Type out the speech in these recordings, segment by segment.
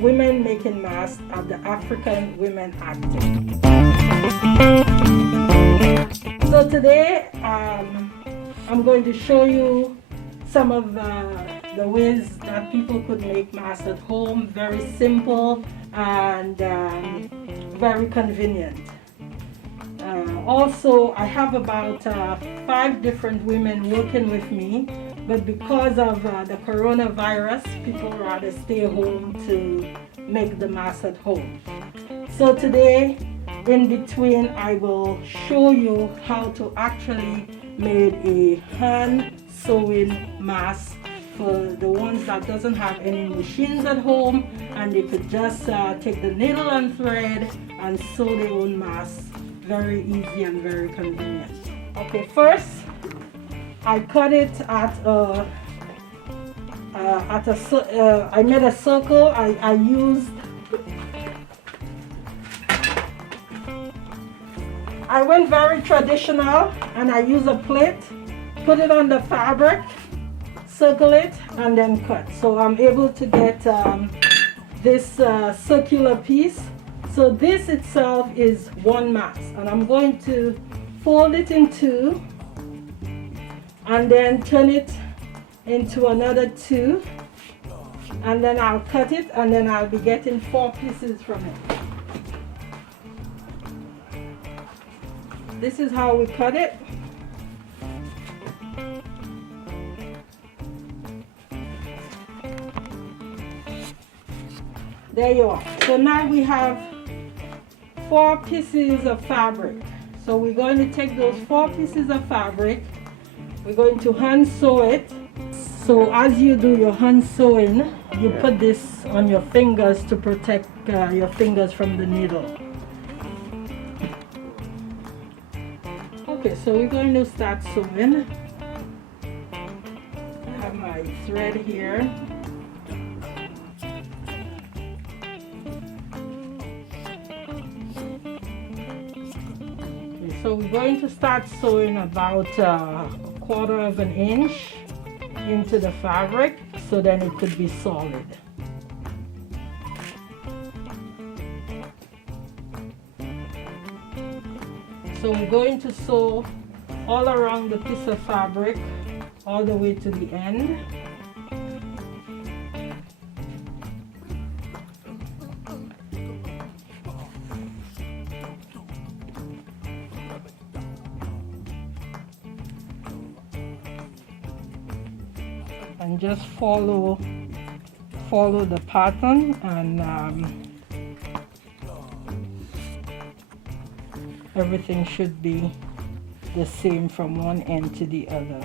women making masks are the African women active. So today I'm going to show you some of the ways that people could make masks at home. Very simple and very convenient. Also, I have about 5 different women working with me, but because of the coronavirus, people rather stay home to make the mask at home. So today, in between, I will show you how to actually make a hand sewing mask for the ones that doesn't have any machines at home, and they could just take the needle and thread and sew their own mask. Very easy and very convenient. Okay, first I cut it at I made a circle. I went very traditional, and I use a plate, put it on the fabric, circle it, and then cut. So I'm able to get this circular piece. So this itself is one mask, and I'm going to fold it in 2 and then turn it into another 2, and then I'll cut it, and then I'll be getting 4 pieces from it. This is how we cut it. There you are. So now we have 4 pieces of fabric. So we're going to take those 4 pieces of fabric, we're going to hand sew it. So as you do your hand sewing, you put this on your fingers to protect your fingers from the needle. Okay, so we're going to start sewing. I have my thread here. So we're going to start sewing about a 1/4 of an inch into the fabric, so then it could be solid. So we're going to sew all around the piece of fabric, all the way to the end. And just follow the pattern, and everything should be the same from one end to the other.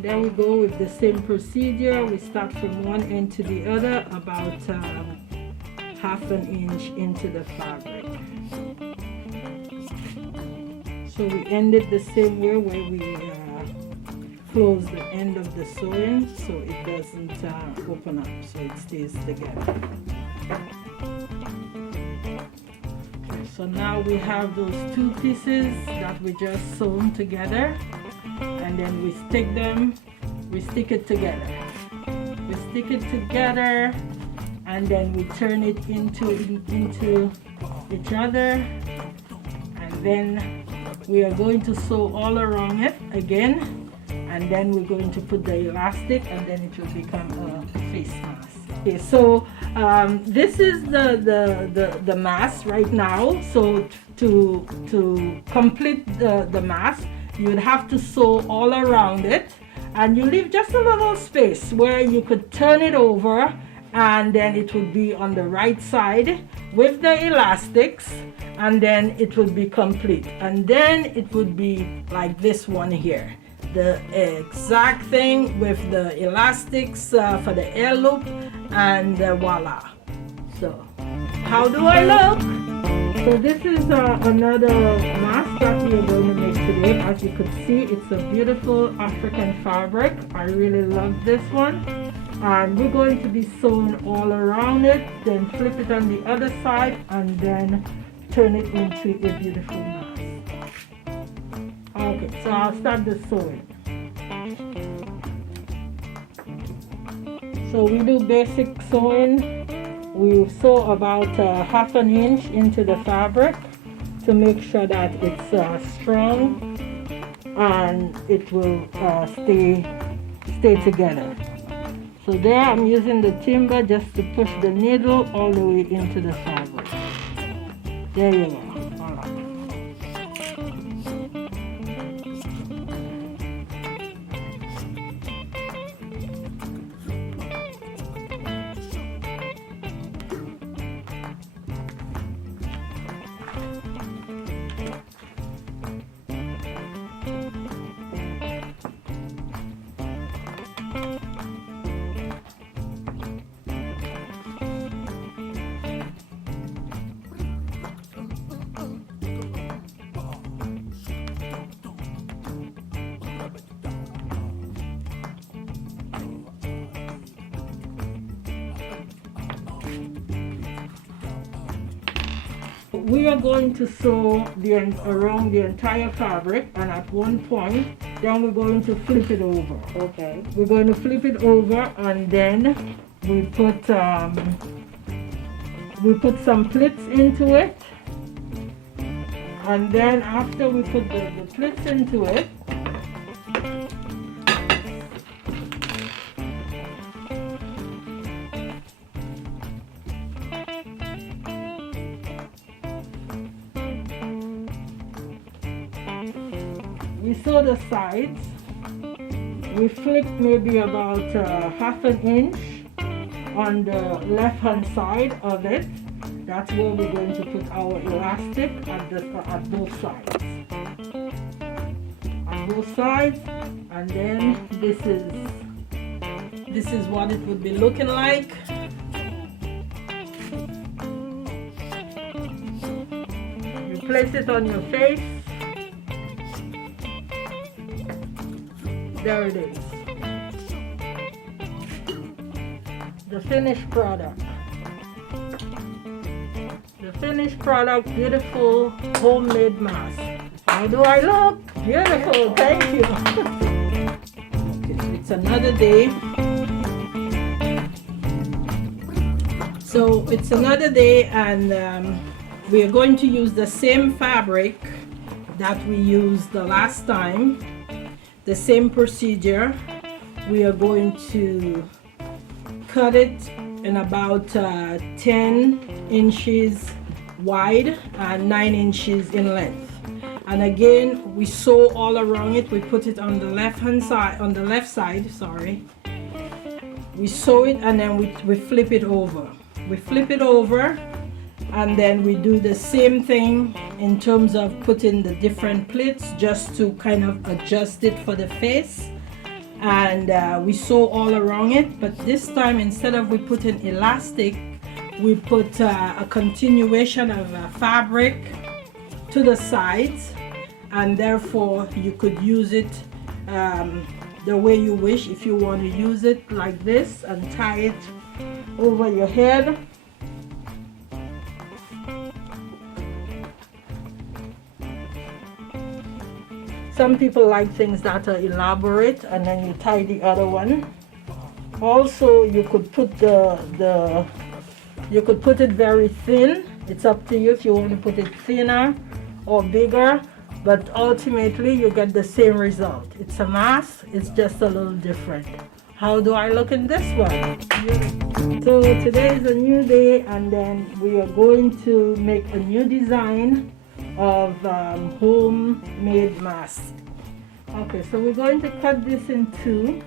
Then we go with the same procedure. We start from one end to the other, about 1/2 inch into the fabric. So we end it the same way, where we close the end of the sewing so it doesn't open up, so it stays together. Okay, so now we have those 2 pieces that we just sewn together, and then we stick it together. We stick it together, and then we turn it into each other, and then we are going to sew all around it again, and then we're going to put the elastic, and then it will become a face mask. Okay, so this is the mask right now. So to complete the mask, you would have to sew all around it, and you leave just a little space where you could turn it over, and then it would be on the right side with the elastics, and then it would be complete, and then it would be like this one here. the exact thing with the elastics for the air loop, and voila. So how do I look? So this is another mask that we are going to make today. As you could see, it's a beautiful African fabric. I really love this one. And we're going to be sewing all around it, then flip it on the other side, and then turn it into a beautiful mask. Okay, so I'll start the sewing. So we do basic sewing. We sew about 1/2 inch into the fabric to make sure that it's strong and it will stay together. So there I'm using the timber just to push the needle all the way into the fabric. There you go. All right. We are going to sew around the entire fabric, and at one point then we're going to flip it over. Okay. We're going to flip it over, and then we put some pleats into it, and then after we put the pleats into it, we sew the sides. We flip maybe about 1/2 inch on the left hand side of it. That's where we're going to put our elastic at both sides. On both sides, and then this is what it would be looking like. You place it on your face. There it is. The finished product. The finished product, beautiful homemade mask. How do I look? Beautiful, thank you. Okay, so it's another day. So it's another day, and we are going to use the same fabric that we used the last time. The same procedure. We are going to cut it in about 10 inches wide and 9 inches in length. And again, we sew all around it. We put it on the left side, sorry. We sew it, and then we flip it over. We flip it over, and then we do the same thing in terms of putting the different pleats, just to kind of adjust it for the face. And we sew all around it, but this time, instead of we putting elastic, we put a continuation of fabric to the sides, and therefore you could use it the way you wish. If you want to use it like this and tie it over your head, some people like things that are elaborate, and then you tie the other one. Also, you could put you could put it very thin. It's up to you if you want to put it thinner or bigger, but ultimately you get the same result. It's a mask, it's just a little different. How do I look in this one? So today is a new day, and then we are going to make a new design of homemade mask. Okay, so we're going to cut this in two.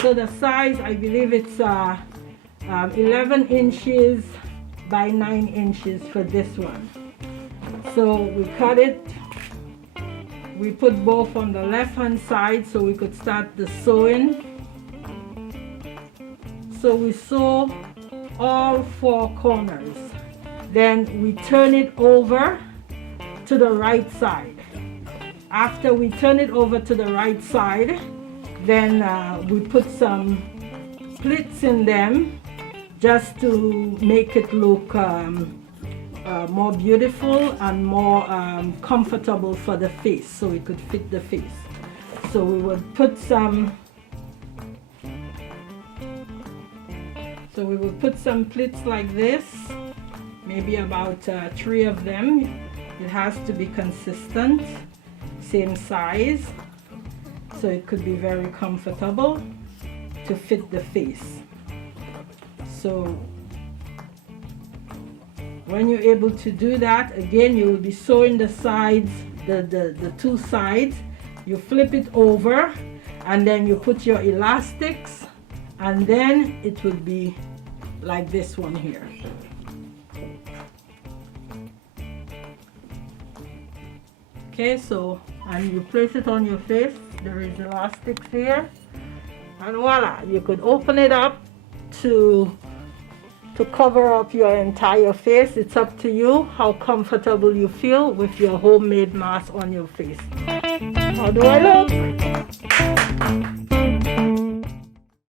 So the size, I believe it's 11 inches by 9 inches for this one. So we cut it. We put both on the left hand side so we could start the sewing. So we sew all 4 corners. Then we turn it over to the right side. After we turn it over to the right side, then we put some pleats in them just to make it look more beautiful and more comfortable for the face, so it could fit the face. So we would put some pleats like this, maybe about 3 of them. It has to be consistent, same size, so it could be very comfortable to fit the face. So when you're able to do that, again, you will be sewing the sides, the 2 sides. You flip it over and then you put your elastics, and then it will be like this one here. Okay, so, and you place it on your face. There is elastics here, and voila, you could open it up to cover up your entire face. It's up to you how comfortable you feel with your homemade mask on your face. How do I look?